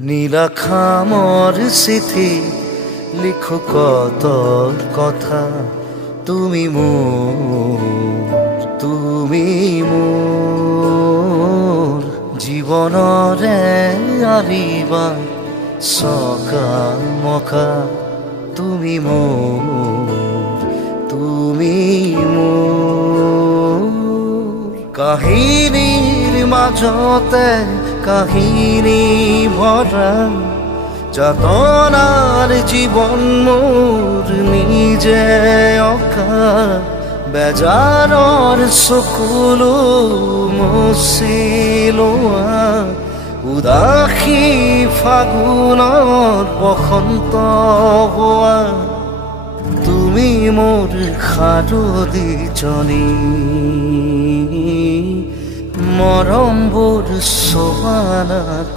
নীলাখামৰ চিঠি লিখো কত কথা তুমি মোৰ জীৱনৰে আৰিবা সকামকা তুমি মোৰ কাহিনীৰ মাজতে কাহিনী ভৰা যাতনাৰ জীবন মোৰ নিজে অকা বেজাৰৰ চকুলো মচিলোৱা উদাসী ফাগুনৰ বসন্ত হোৱা তুমি মোৰ সাৰদীজনী মৰমবোৰ চবানা